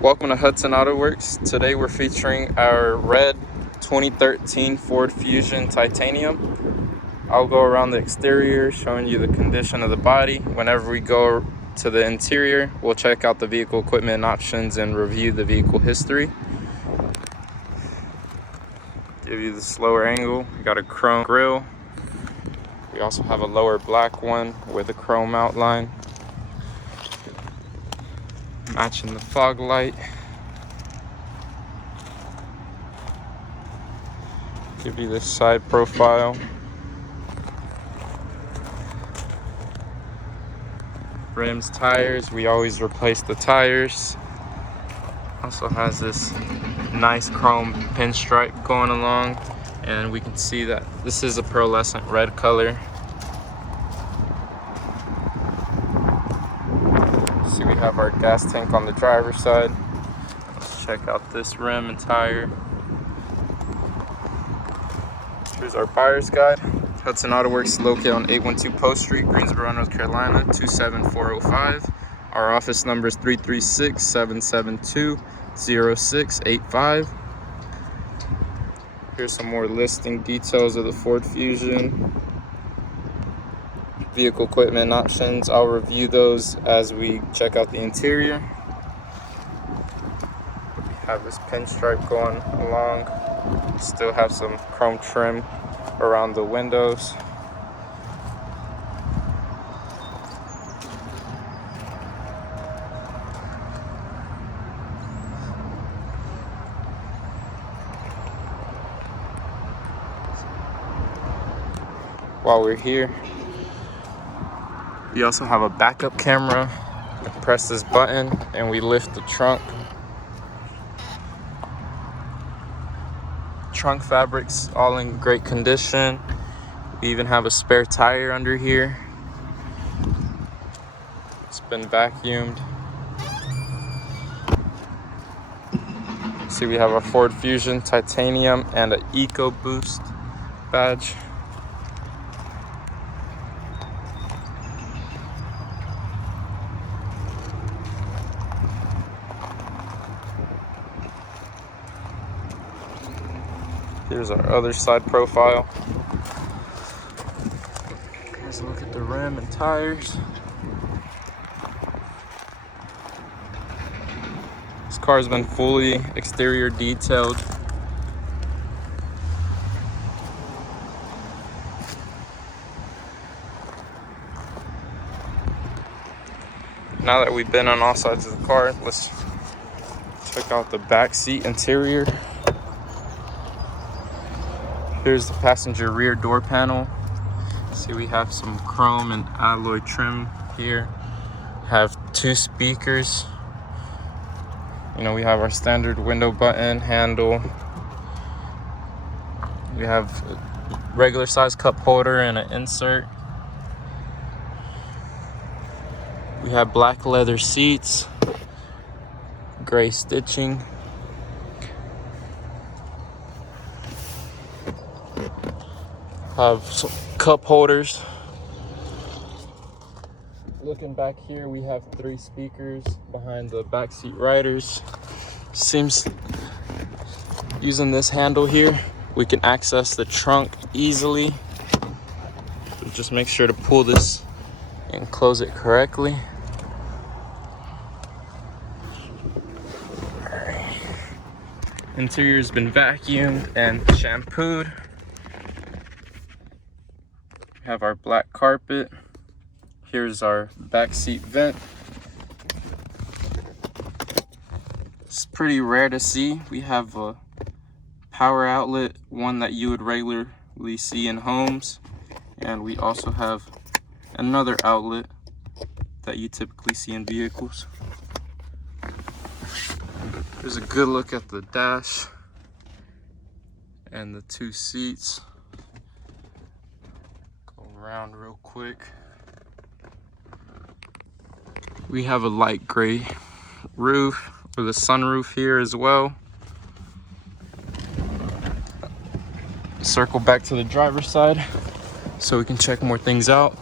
Welcome to Hudson Autoworks. Today we're featuring our red 2013 Ford Fusion Titanium. I'll go around the exterior showing you the condition of the body. Whenever we go to the interior, we'll check out the vehicle equipment and options and review the vehicle history. Give you the slower angle. We got a chrome grille. We also have a lower black one with a chrome outline, matching the fog light. Give you this side profile. Rims, tires, we always replace the tires. Also has this nice chrome pinstripe going along, and we can see that this is a pearlescent red color. See, we have our gas tank on the driver's side. Let's check out this rim and tire. Here's our buyer's guide. Hudson Autoworks located on 812 Post Street, Greensboro, North Carolina, 27405. Our office number is 336-772-0685. Here's some more listing details of the Ford Fusion. Vehicle equipment options. I'll review those as we check out the interior. We have this pinstripe going along. Still have some chrome trim around the windows. While we're here, we also have a backup camera. Press this button and we lift the trunk. Trunk fabrics all in great condition. We even have a spare tire under here. It's been vacuumed. See, we have a Ford Fusion Titanium and an Ecoboost badge. Here's our other side profile. Let's look at the rim and tires. This car has been fully exterior detailed. Now that we've been on all sides of the car, let's check out the back seat interior. Here's the passenger rear door panel. See, we have some chrome and alloy trim here. Have two speakers. You know, we have our standard window button, handle. We have a regular size cup holder and an insert. We have black leather seats, gray stitching. Have some cup holders. Looking back here, we have 3 speakers behind the backseat riders. Seems using this handle here, we can access the trunk easily. So just make sure to pull this and close it correctly. Interior has been vacuumed and shampooed. Have our black carpet. Here's our back seat vent. It's pretty rare to see. We have a power outlet, one that you would regularly see in homes, and we also have another outlet that you typically see in vehicles. Here's a good look at the dash and the 2 seats. Around real quick. We have a light gray roof with a sunroof here as well. Circle back to the driver's side so we can check more things out.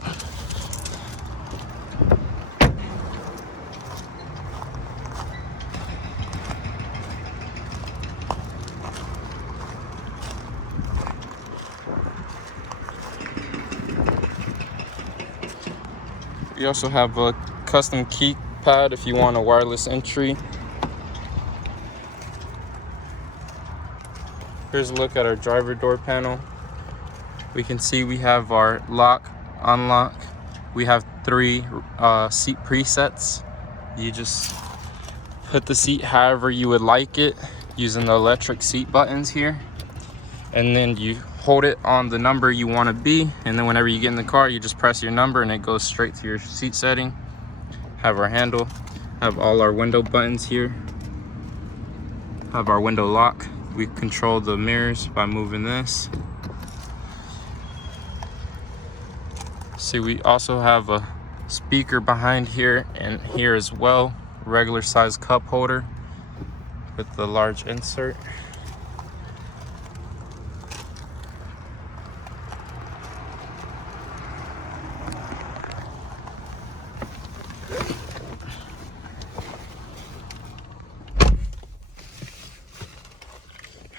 We also have a custom keypad if you want a wireless entry. Here's a look at our driver door panel. We can see we have our lock, unlock. We have 3 seat presets. You just put the seat however you would like it using the electric seat buttons here. And then you hold it on the number you want to be. And then whenever you get in the car, you just press your number and it goes straight to your seat setting. Have our handle, have all our window buttons here. Have our window lock. We control the mirrors by moving this. See, we also have a speaker behind here and here as well. Regular size cup holder with the large insert.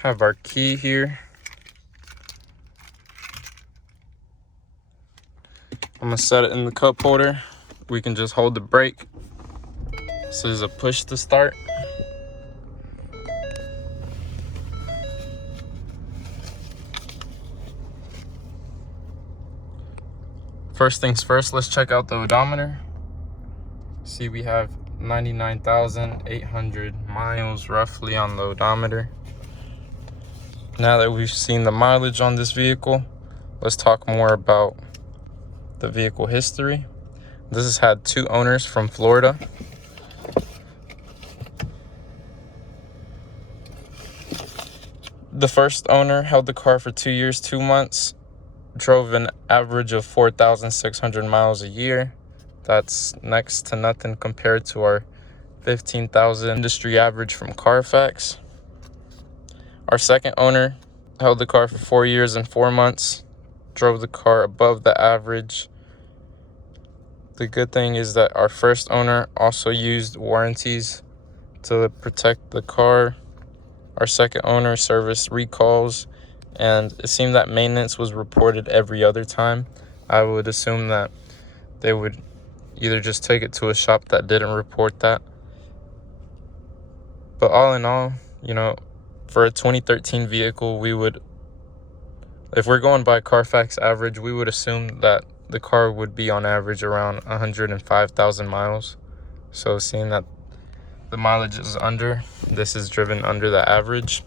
Have our key here. I'm gonna set it in the cup holder. We can just hold the brake. This is a push to start. First things first, let's check out the odometer. See, we have 99,800 miles roughly on the odometer. Now that we've seen the mileage on this vehicle, let's talk more about the vehicle history. This has had 2 owners from Florida. The first owner held the car for 2 years, 2 months, drove an average of 4,600 miles a year. That's next to nothing compared to our 15,000 industry average from Carfax. Our second owner held the car for 4 years and 4 months, drove the car above the average. The good thing is that our first owner also used warranties to protect the car. Our second owner serviced recalls, and it seemed that maintenance was reported every other time. I would assume that they would either just take it to a shop that didn't report that. But all in all, you know, for a 2013 vehicle, if we're going by Carfax average, we would assume that the car would be on average around 105,000 miles. So seeing that the mileage is under, this is driven under the average.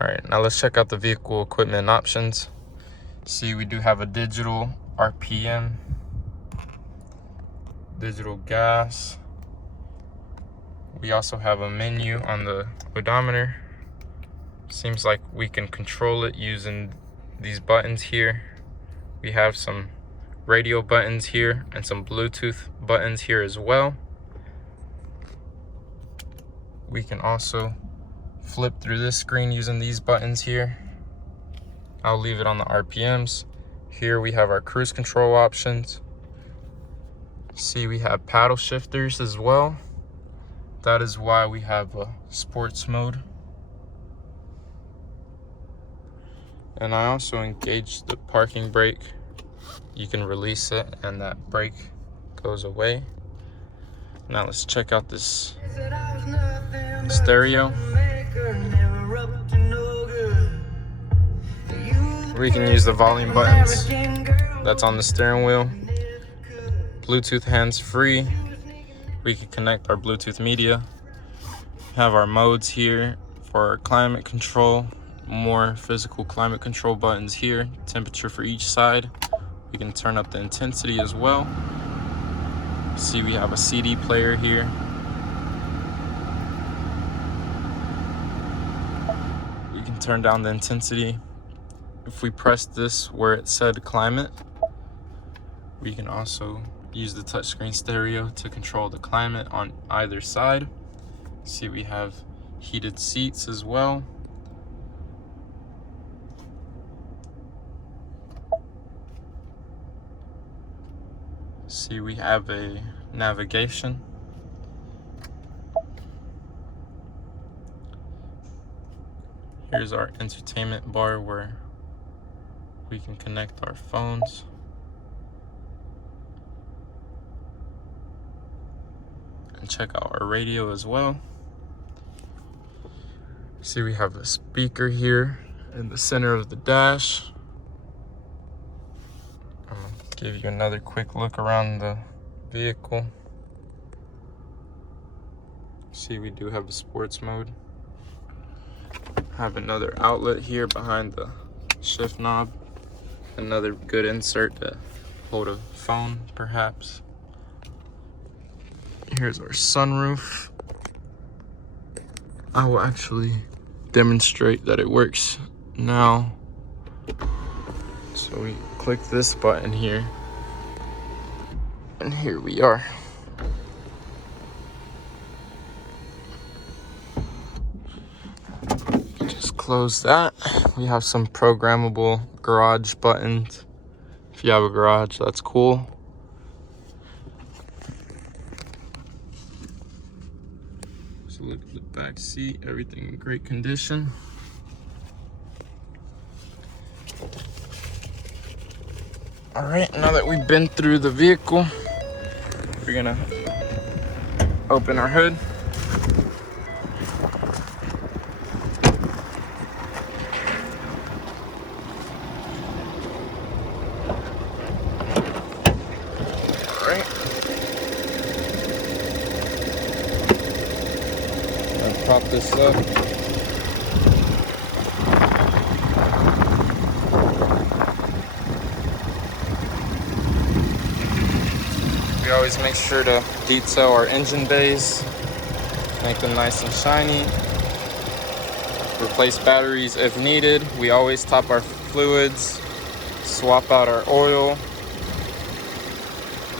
All right, now let's check out the vehicle equipment options. See, we do have a digital RPM, digital gas. We also have a menu on the odometer. Seems like we can control it using these buttons here. We have some radio buttons here and some Bluetooth buttons here as well. We can also flip through this screen using these buttons here. I'll leave it on the RPMs. Here we have our cruise control options. See, we have paddle shifters as well. That is why we have a sports mode. And I also engaged the parking brake. You can release it and that brake goes away. Now let's check out this stereo. We can use the volume buttons that's on the steering wheel. Bluetooth hands-free. We can connect our Bluetooth media. Have our modes here for our climate control. More physical climate control buttons here. Temperature for each side. We can turn up the intensity as well. See, we have a CD player here. We can turn down the intensity. If we press this where it said climate, we can also use the touchscreen stereo to control the climate on either side. See, we have heated seats as well. See, we have a navigation. Here's our entertainment bar where we can connect our phones. and check out our radio as well. See, we have a speaker here in the center of the dash. I'm gonna give you another quick look around the vehicle. See, we do have the sports mode. Have another outlet here behind the shift knob. Another good insert to hold a phone, perhaps. Here's our sunroof. I will actually demonstrate that it works now. So we click this button here, and here we are. Just close that. We have some programmable garage buttons. If you have a garage, that's cool. So look at the back seat, everything in great condition. All right, now that we've been through the vehicle, we're gonna open our hood. All right. I'll prop this up. We always make sure to detail our engine bays, make them nice and shiny. Replace batteries if needed. We always top our fluids, swap out our oil,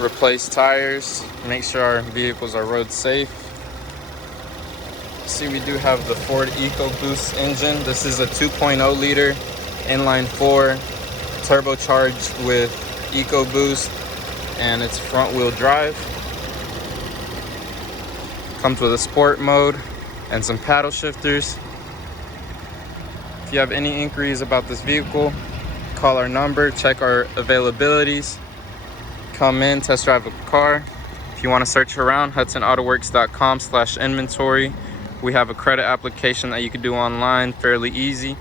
replace tires, make sure our vehicles are road safe. See, we do have the Ford Ecoboost engine. This is a 2.0 liter inline 4 turbocharged with Ecoboost, and it's front wheel drive. Comes with a sport mode and some paddle shifters. If you have any inquiries about this vehicle, call our number, check our availabilities, come in, test drive a car. If you want to search around, hudsonautoworks.com/inventory. We have a credit application that you can do online, fairly easy.